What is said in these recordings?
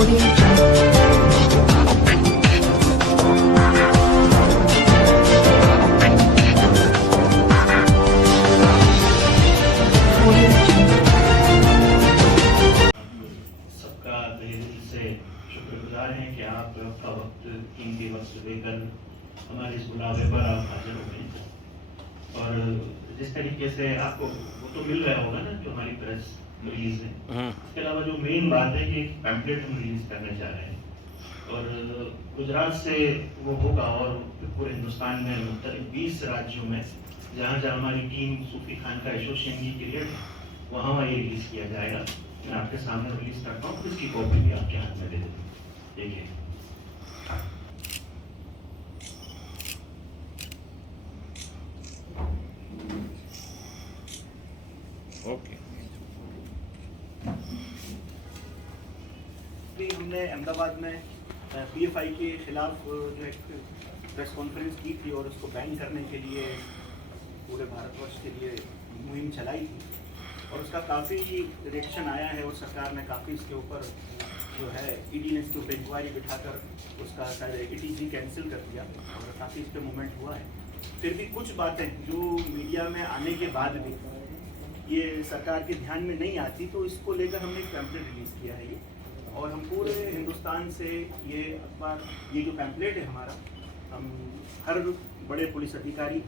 सबका तहे दिल से शुक्रगुजार हैं कि आप आपका वक्त कीमती वक्त देकर हमारे इस बुलावे पर आप हाजिर हो गए। और जिस तरीके से आपको वो तो मिल रहा होगा ना जो हमारी प्रेस रिलीज है, इसके अलावा जो मेन बात है कि पैम्पलेट हम रिलीज करने जा रहे हैं और गुजरात से वो होगा और पूरे हिंदुस्तान में मुख्तलिफ 20 राज्यों में जहाँ जहाँ हमारी टीम सूफी खान का एसोसिएशन की क्रिएट है वहाँ ये रिलीज किया जाएगा। मैं आपके सामने रिलीज करता हूँ, इसकी कॉपी भी आपके हाथ में दे देता हूँ। देखिए ओके। हमने अहमदाबाद में PFI के खिलाफ जो एक प्रेस कॉन्फ्रेंस की थी और उसको बैन करने के लिए पूरे भारतवर्ष के लिए मुहिम चलाई थी और उसका काफ़ी रिएक्शन आया है और सरकार ने काफ़ी इसके ऊपर जो है ED ने इसके ऊपर इंक्वायरी बिठाकर उसका शायद ETG कैंसिल कर दिया और काफ़ी इस पर मूवमेंट हुआ है। फिर भी कुछ बातें जो मीडिया में आने के बाद भी ये सरकार के ध्यान में नहीं आती तो इसको लेकर हमने एक पैम्पलेट रिलीज़ किया है ये, और हम पूरे हिंदुस्तान से ये अखबार ये जो पैम्पलेट है हमारा हम हर बड़े पुलिस अधिकारी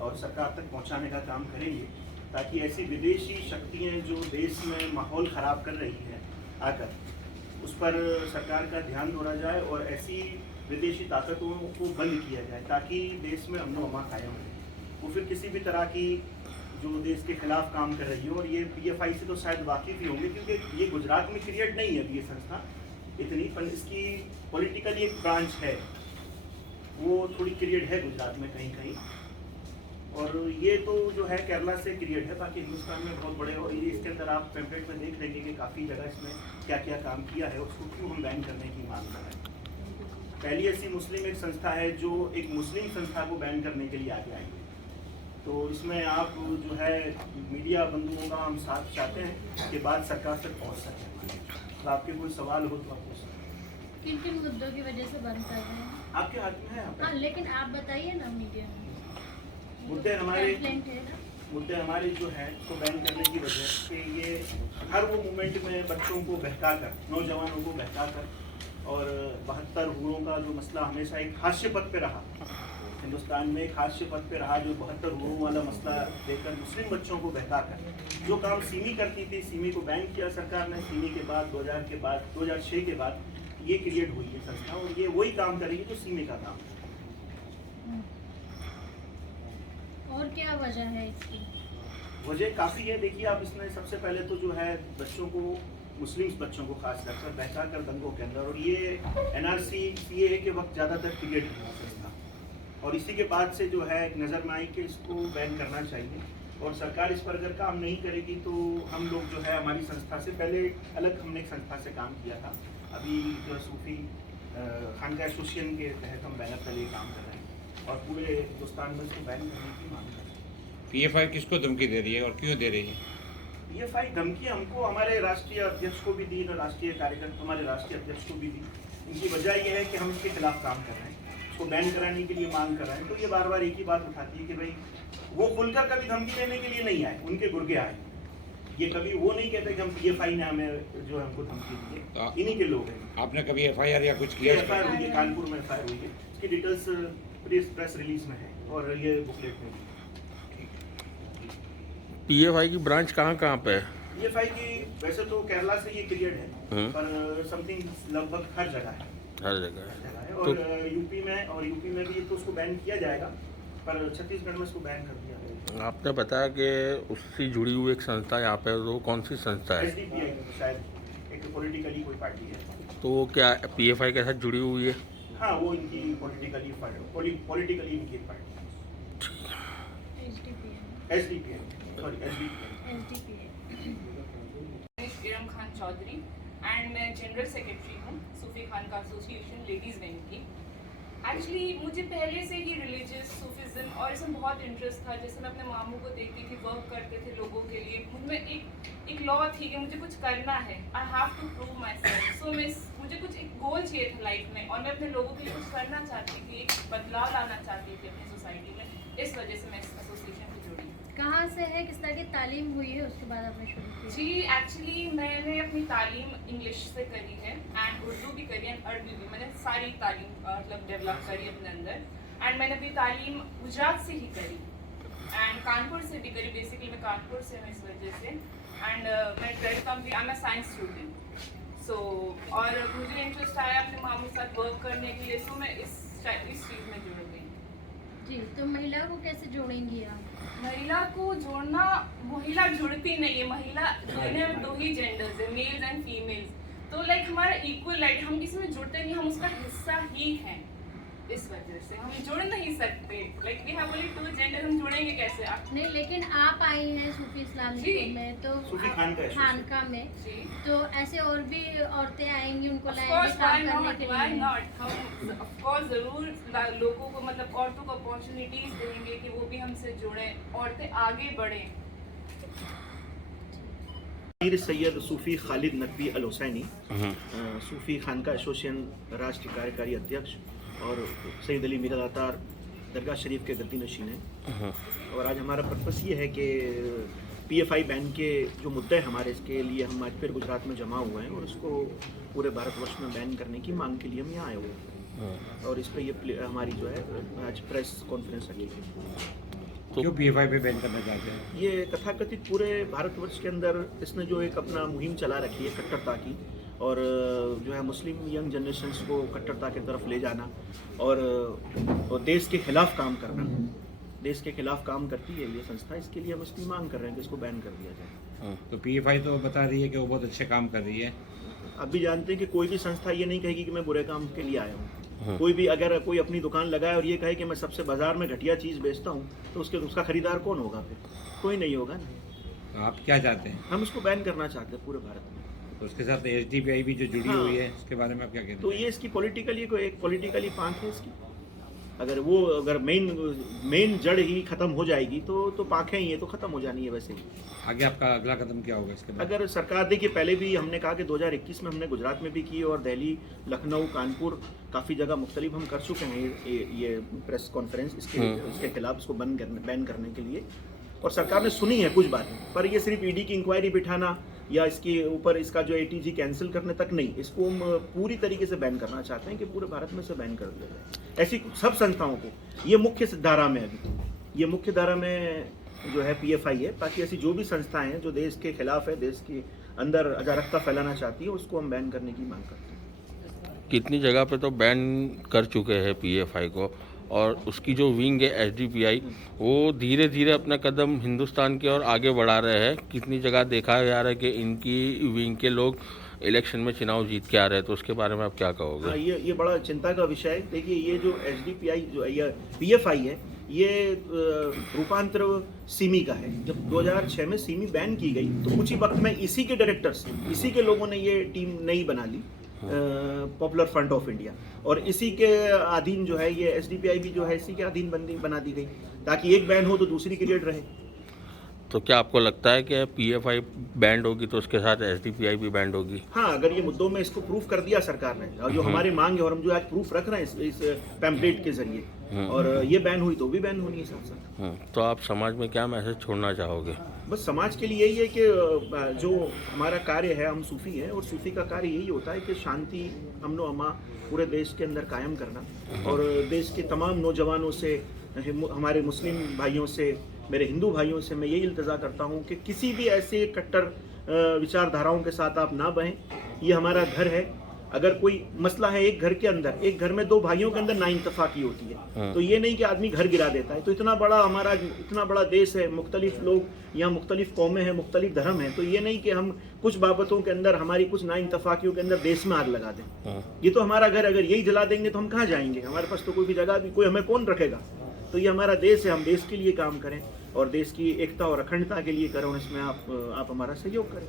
और सरकार तक पहुंचाने का काम करेंगे ताकि ऐसी विदेशी शक्तियां जो देश में माहौल ख़राब कर रही हैं आकर उस पर सरकार का ध्यान दौड़ा जाए और ऐसी विदेशी ताकतों को बंद किया जाए ताकि देश में अमन व अमा कायम रहे। वो फिर किसी भी तरह की जो देश के खिलाफ काम कर रही हो, और ये PFI से तो शायद वाकिफ़ ही होंगे क्योंकि ये गुजरात में क्रिएट नहीं है अभी ये संस्था इतनी, पर इसकी पॉलिटिकली एक ब्रांच है वो थोड़ी क्रिएट है गुजरात में कहीं कहीं, और ये तो जो है केरला से क्रिएट है, बाकी हिंदुस्तान में बहुत बड़े और ये इसके अंदर आप पैम्पलेट में देख लेंगे कि काफ़ी जगह इसमें क्या क्या काम किया है, उसको क्यों हम बैन करने की मांग कर रहे हैं। पहली ऐसी मुस्लिम एक संस्था है जो एक मुस्लिम संस्था को बैन करने के लिए आगे आई है, तो इसमें आप जो है मीडिया बंधुओं का हम साथ चाहते हैं कि बात सरकार तक पहुँच सके। तो आपके कोई सवाल हो तो आप पूछ सकते हैं। किन किन मुद्दों की वजह से बंद कर रहे हैं? आपके हाथ में है हाँ, लेकिन आप बताइए ना मीडिया में। मुद्दे हमारे Complaint है ना? मुद्दे हमारे जो है इसको बैन करने की वजह से ये हर वो मूवमेंट में बच्चों को बहकाकर, नौजवानों को बहकाकर, और 72 हुरों का जो मसला हमेशा एक हास्य पद पे रहा हिंदुस्तान में, एक हास्य पद पे रहा जो 72 हुरों वाला मसला देकर मुस्लिम बच्चों को बहकाकर जो काम सिमी करती थी, सिमी को बैन किया सरकार ने। सिमी के बाद 2006 के बाद ये क्रिएट हुई है संस्था और ये वही काम करेगी जो सिमी का काम है। और क्या वजह है इसकी? वजह काफ़ी है, देखिए आप इसमें सबसे पहले तो जो है बच्चों को, मुस्लिम बच्चों को खास करकर बहका कर दंगों के अंदर, और ये NRC CAA के वक्त ज़्यादातर क्रिएट हुआ संस्था, और इसी के बाद से जो है एक नज़र में आई कि इसको बैन करना चाहिए, और सरकार इस पर अगर काम नहीं करेगी तो हम लोग जो है हमारी संस्था से पहले अलग हमने एक संस्था से काम किया था, अभी जो सूफी खान का एसोसिएशन के तहत हम बैनर के लिए काम कर रहे हैं और पूरे हिंदुस्तान में इसको बैन करने की मांग कर रहे हैं। PFI किसको धमकी दे रही है और क्यों दे रही है? PFI धमकी हमको हमारे राष्ट्रीय अध्यक्ष को भी दी और राष्ट्रीय कार्यकर्ता हमारे राष्ट्रीय अध्यक्ष को भी दी। इनकी वजह यह है कि हम इसके खिलाफ काम कर रहे हैं, इसको बैन कराने के लिए मांग कर रहे हैं, तो ये बार बार एक ही बात उठाती है कि भाई वो खुलकर कभी धमकी देने के लिए नहीं आए, उनके गुर्गे आए। ये कभी वो नहीं कहते कि हम PFI ने हमें जो हमको धमकी दी है, इन्हीं के लोग हैं। आपने कभी FIR या कुछ किया? FIR हुई है, कानपुर में FIR हुई है, इसकी डिटेल्स प्रेस रिलीज में है और ये बुकलेट में। PFI की ब्रांच कहाँ कहाँ पे है? PFI की वैसे तो केरला से ये क्रिएट है, पर समथिंग लगभग हर जगह है, हर जगह है। और यूपी में भी तो उसको बैन किया जाएगा, पर छत्तीसगढ़ में उसको बैन कर दिया है। आपने बताया कि उससे जुड़ी हुई एक संस्था यहाँ पे, तो कौन सी संस्था है? SDPI शायद एक पॉलिटिकली कोई पार्टी है, तो वो क्या PFI के साथ जुड़ी हुई है? हाँ, वो इनकी पॉलिटिकली इनकी party SDPI sorry SDPI। Iram Khan Chaudhary and मैं जनरल सेक्रेटरी हूँ सूफी खान का एसोसिएशन लेडीज़ विंग की। एक्चुअली मुझे पहले से ही रिलीजियस सूफिज़म और इसमें बहुत इंटरेस्ट था। जैसे मैं अपने मामू को देखती थी, वर्क करते थे लोगों के लिए, मुझमें एक लॉ थी कि मुझे कुछ करना है, I have to prove myself. So मुझे कुछ एक गोल चाहिए था लाइफ में, और मैं अपने लोगों के लिए कुछ करना चाहती थी, एक बदलाव लाना चाहती थी अपनी सोसाइटी में। इस वजह से मैं इस एसोसिएशन से जुड़ी। कहाँ से है, किस तरह की तालीम हुई है, उसके बाद आपने शुरू किया? जी एक्चुअली मैंने अपनी तालीम इंग्लिश से करी है एंड उर्दू भी करी है, अरबी भी। मैंने सारी तालीम मतलब डेवलप करी अपने अंदर। एंड मैंने अपनी तालीम गुजरात से ही करी एंड कानपुर से भी करी। बेसिकली मैं कानपुर से हूँ इस वजह से। एंड मैं 12th complete, I am a science student. So और मुझे इंटरेस्ट आया अपने मामू के साथ वर्क करने के लिए, सो मैं इस चीज़ में जुड़ गई। जी, तो महिला को कैसे जोड़ेंगी आप? महिला को जोड़ना, महिला जुड़ती नहीं है। महिला जुड़ने में 2 ही जेंडर्स है, मेल्स एंड फीमेल्स। तो लाइक हमारा इक्वल राइट, हम किसी में जुड़ते नहीं, हम उसका हिस्सा ही हैं। इस वजह से हम जुड़ नहीं सकते। Like we have only 2 gender, हम जुड़ेंगे कैसे? आप नहीं, लेकिन आप आई हैं सूफी इस्लामिक जी। में, तो सूफी खानका में, जी तो ऐसे और भी औरतें आएंगी, उनको Of लाएंगे course, काम why करने not? के Why लिए? not? हम of course ज़रूर लोगों को मतलब औरतों को अपॉर्चुनिटीज देंगे कि वो भी हमसे जुड़े, औरतें आगे बढ़ें। पीर सैयद सूफ़ी खालिद नकवी अल हुसैनी, सूफ़ी खानका एसोसिएशन राष्ट्रीय कार्यकारी अध्यक्ष और सैयद अली मीरा दातार दरगाह शरीफ के गद्दी नशीन हैं। और आज हमारा पर्पस ये है कि PFI बैन के जो मुद्दे हैं हमारे, इसके लिए हम आज फिर गुजरात में जमा हुए हैं और उसको पूरे भारतवर्ष में बैन करने की मांग के लिए हम यहाँ आए हुए हैं। और इस पर ये हमारी जो है आज प्रेस कॉन्फ्रेंस रखी है। क्यों PFI पे बैन करना चाहते हैं? ये तथाकथित पूरे भारतवर्ष के अंदर इसने जो एक अपना मुहिम चला रखी है कट्टरता की, और जो है मुस्लिम यंग जनरेशन्स को कट्टरता की तरफ ले जाना और देश के खिलाफ काम करना, देश के खिलाफ काम करती है ये संस्था। इसके लिए हम इसकी मांग कर रहे हैं कि इसको बैन कर दिया जाए। तो PFI तो बता रही है कि वो बहुत अच्छे काम कर रही है। आप भी जानते हैं कि कोई भी संस्था ये नहीं कहेगी कि मैं बुरे काम के लिए आया हूँ। कोई भी अगर कोई अपनी दुकान लगाए और ये कहे कि मैं सबसे बाजार में घटिया चीज़ बेचता हूँ, तो उसका खरीदार कौन होगा? फिर कोई नहीं होगा ना। तो आप क्या चाहते हैं? हम इसको बैन करना चाहते हैं पूरे भारत में। तो उसके साथ SDPI भी जो जुड़ी हाँ। हुई है, उसके बारे में आप क्या कहते हैं? तो ये इसकी पॉलिटिकली कोई एक पॉलिटिकली पांख है इसकी। अगर मेन जड़ ही खत्म हो जाएगी तो पाखें ही है तो खत्म हो जानी है वैसे ही। आगे आपका अगला कदम क्या होगा इसके बाद? अगर सरकार देखिए, पहले भी हमने कहा कि 2021 में हमने गुजरात में भी की और दिल्ली, लखनऊ, कानपुर काफ़ी जगह मुख्तलिफ हम कर चुके हैं ये प्रेस कॉन्फ्रेंस इसके खिलाफ, इसको बैन करने के लिए। और सरकार ने सुनी है कुछ बातें, पर ये सिर्फ ED की इंक्वायरी बिठाना या इसके ऊपर इसका जो ATG कैंसिल करने तक नहीं, इसको हम पूरी तरीके से बैन करना चाहते हैं कि पूरे भारत में से बैन कर दिया जाए। ऐसी सब संस्थाओं को, ये मुख्य धारा में ये मुख्य धारा में जो है PFI है। बाकी ऐसी जो भी संस्थाएं हैं जो देश के खिलाफ है, देश के अंदर अराजकता फैलाना चाहती है, उसको हम बैन करने की मांग करते हैं। कितनी जगह पे तो बैन कर चुके हैं PFI को, और उसकी जो विंग है SDPI, वो धीरे धीरे अपना कदम हिंदुस्तान की ओर आगे बढ़ा रहे हैं। कितनी जगह देखा जा रहा है कि इनकी विंग के लोग इलेक्शन में चुनाव जीत के आ रहे हैं, तो उसके बारे में आप क्या कहोगे? हाँ, ये बड़ा चिंता का विषय है। देखिए, ये जो SDPI जो ये PFI है, ये रूपांतर सिमी का है। जब 2006 में सिमी बैन की गई तो कुछ ही वक्त में इसी के डायरेक्टर्स, इसी के लोगों ने ये टीम नई बना ली, पॉपुलर फ्रंट ऑफ इंडिया, और इसी के अधीन जो है ये SDPI भी जो है इसी के अधीन बना दी गई, ताकि एक बैन हो तो दूसरी क्रिएट रहे। तो क्या आपको लगता है कि PFI बैंड होगी तो उसके साथ SDPI भी बैंड होगी? हाँ, अगर ये मुद्दों में इसको प्रूफ कर दिया सरकार ने, और जो हमारे मांग है और हम जो आज प्रूफ रख रहे हैं इस पैम्पलेट के जरिए, और ये बैन हुई तो भी बैन होनी है साथ साथ। तो आप समाज में क्या मैसेज छोड़ना चाहोगे? बस समाज के लिए यही है कि जो हमारा कार्य है, हम सूफी हैं और सूफी का कार्य यही होता है कि शांति, अमन व अमा पूरे देश के अंदर कायम करना, और देश के तमाम नौजवानों से, हमारे मुस्लिम भाइयों से, मेरे हिंदू भाइयों से मैं यही इल्तजा करता हूँ कि किसी भी ऐसे कट्टर विचारधाराओं के साथ आप ना बहें। ये हमारा घर है। अगर कोई मसला है एक घर के अंदर, एक घर में 2 भाइयों के अंदर नाइंतफाकी होती है, तो ये नहीं कि आदमी घर गिरा देता है। तो इतना बड़ा देश है, मुख्तलिफ लोग यहाँ, मुख्तलिफ कौमें हैं, मुख्तलिफ धर्म हैं, तो ये नहीं कि हम कुछ बाबतों के अंदर, हमारी कुछ नाइंतफाकियों के अंदर देश में आग लगा दें। ये तो हमारा घर, अगर यही जला देंगे तो हम कहाँ जाएंगे? हमारे पास तो कोई भी जगह भी, कोई हमें कौन रखेगा? तो ये हमारा देश है, हम देश के लिए काम करें और देश की एकता और अखंडता के लिए करें, और इसमें आप हमारा सहयोग करें।